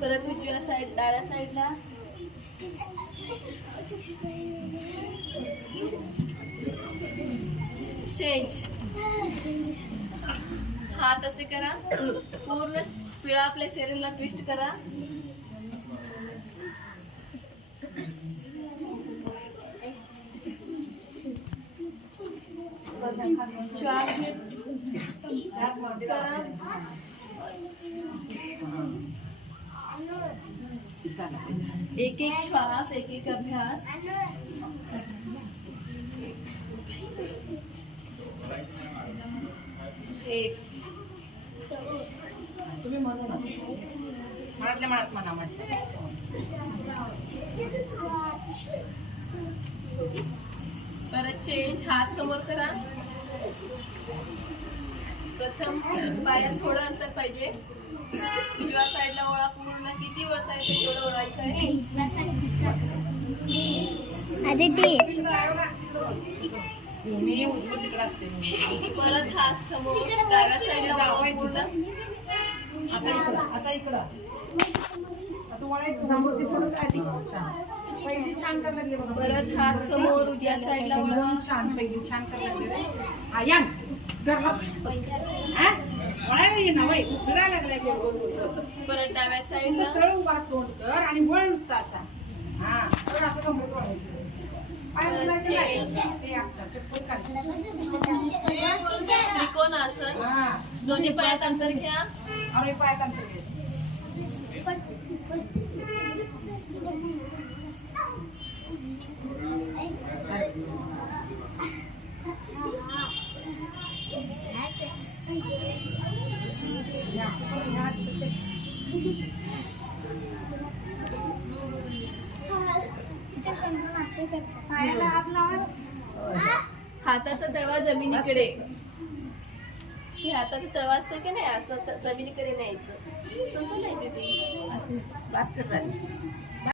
परत उजव्या साईड डाव्या साईडला. चेंज. हात असे करा, पूर्ण पिळा आपल्या शरीराला ट्विस्ट करा. श्वास करा. एक एक श्वास, एक एक अभ्यास. एक. तुम्ही म्हणू ना, मनातल्या मनात म्हणा म्हटलं. परत चेंज. हात समोर करा. प्रथम पायात थोडं अंतर पाहिजे. उजव्या साईडला वळा. पूर्ण किती वळता येते तेवढं वळायचं आहे. मी उजवं तिकडं असते. परत हात समोर. डाव्या साईडला वळा पूर्ण. आता इकडं असं वळायचं समोर तिकडं काय ती पहिली छान करायला लागले बघा. परत हात समोर. उजव्या साईडला वळा. छान पहिली छान करायला लागले. हा या घरलाच हा वळायला ये ना वय फिरायला लागलाय. परत डाव्या साईडला. सरळ उभा तोंड कर आणि वळ नुसता असा. हा तर असं कंप्लीट वळायचं. त्रिकोणासन. दोन्ही पायात अंतर घ्या. अरे पायात अंतर घे. हाताचा तळवा जमिनीकडे. की हाताचा तळवा असतं की नाही, असं जमिनीकडे न्यायचं. तसं नाही तिथे. असं